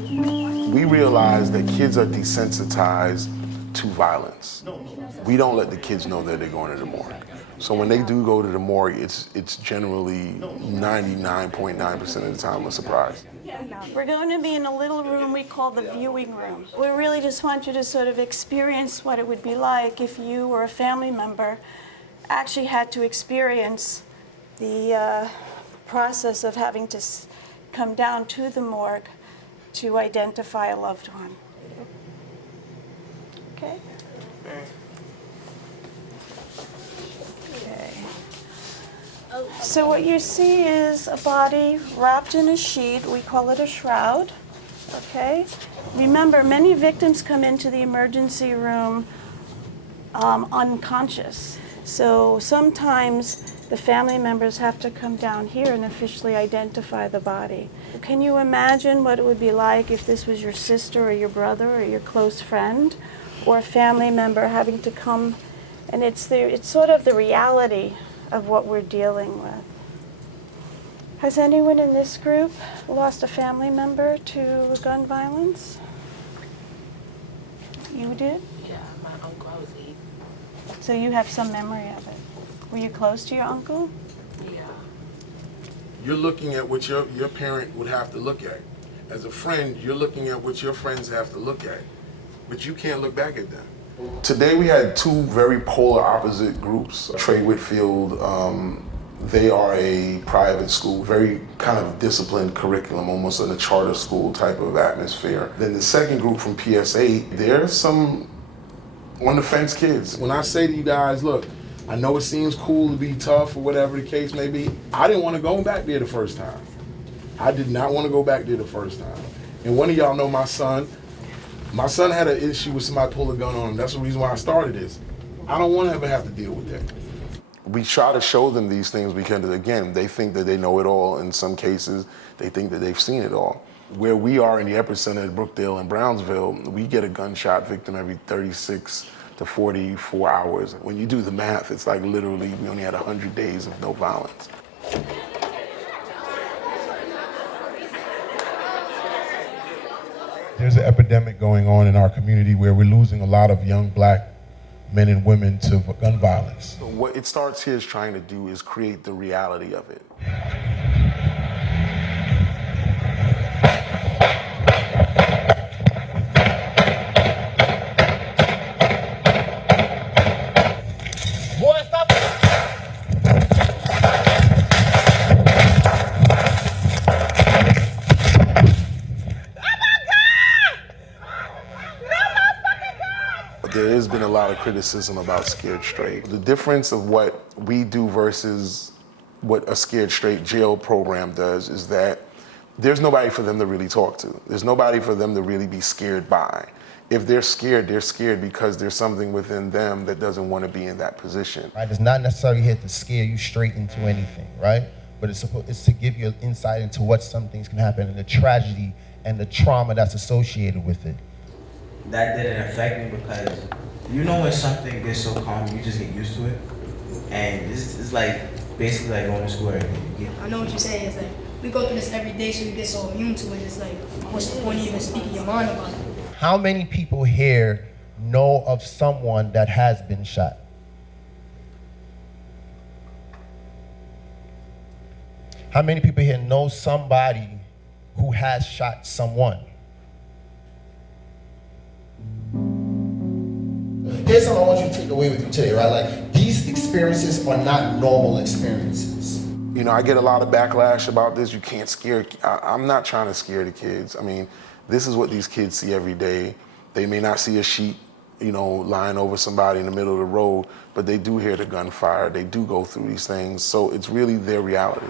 We realize that kids are desensitized to violence. We don't let the kids know that they're going to the morgue. So when they do go to the morgue, it's generally 99.9% of the time a surprise. We're going to be in a little room we call the viewing room. We really just want you to sort of experience what it would be like if you or a family member actually had to experience the process of having to come down to the morgue to identify a loved one. Okay? Okay. So what you see is a body wrapped in a sheet. We call it a shroud. Okay? Remember, many victims come into the emergency room unconscious. So sometimes the family members have to come down here and officially identify the body. Can you imagine what it would be like if this was your sister or your brother or your close friend or a family member having to come? And it's sort of the reality of what we're dealing with. Has anyone in this group lost a family member to gun violence? You did? Yeah, my uncle, I was 8. So you have some memory of it. Were you close to your uncle? Yeah. You're looking at what your parent would have to look at. As a friend, you're looking at what your friends have to look at, but you can't look back at them. Today we had two very polar opposite groups. Trey Whitfield, they are a private school, very kind of disciplined curriculum, almost in a charter school type of atmosphere. Then the second group from PSA, there's some on the fence kids. When I say to you guys, look, I know it seems cool to be tough or whatever the case may be, I didn't want to go back there the first time. I did not want to go back there the first time. And one of y'all know my son. My son had an issue with somebody pulling a gun on him. That's the reason why I started this. I don't want to ever have to deal with that. We try to show them these things because, again, they think that they know it all. In some cases, they think that they've seen it all. Where we are in the epicenter of Brookdale and Brownsville, we get a gunshot victim every 36 to 44 hours. When you do the math, it's like literally we only had 100 days of no violence. There's an epidemic going on in our community where we're losing a lot of young black men and women to gun violence. So what it starts here is trying to do is create the reality of it. Boy, stop it! There has been a lot of criticism about Scared Straight. The difference of what we do versus what a Scared Straight jail program does is that there's nobody for them to really talk to. There's nobody for them to really be scared by. If they're scared because there's something within them that doesn't want to be in that position. Right? It's not necessarily here to scare you straight into anything, right? But it's to give you an insight into what some things can happen and the tragedy and the trauma that's associated with it. That didn't affect me because you know when something gets so calm, you just get used to it. And it's like basically like going to school every day. I know what you're saying. It's like we go through this every day, so you get so immune to it. It's like, what's the point of even speaking your mind about it? How many people here know of someone that has been shot? How many people here know somebody who has shot someone? Here's something I want you to take away with you today, right? Like, these experiences are not normal experiences. You know, I get a lot of backlash about this. You can't scare, I'm not trying to scare the kids. I mean, this is what these kids see every day. They may not see a sheep, you know, lying over somebody in the middle of the road, but they do hear the gunfire. They do go through these things. So it's really their reality.